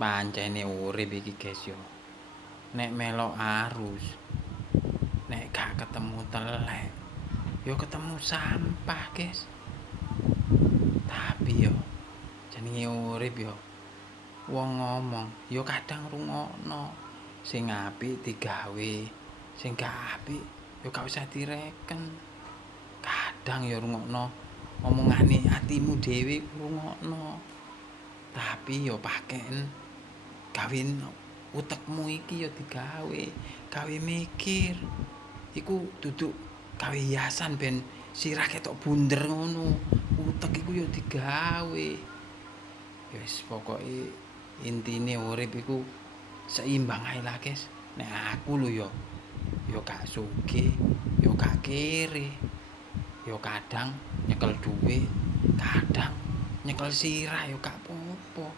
Pancene urip iki, guys, yo. Nek melok arus, nek gak ketemu telek, yo ketemu sampah, guys. Tapi yo jenenge urip yo. Wong ngomong, yo kadang rungokno. Sing apik digawe, sing gak apik yo gak usah direken. Kadang yo rungokno omongane atimu dhewe rungokno. Tapi yo paken gawe utekmu iki yo digawe, gawe mikir. Iku duduk gawe hiasan ben sirah ketok bunder ngono. Utek iku yo digawe. Ya wis pokoke intine urip iku seimbang ae lah, guys. Nek aku lho yo gak sugih, yo gak kere. Yo kadang nyekel dhuwit, kadang nyekel sirah yo gak apa-apa.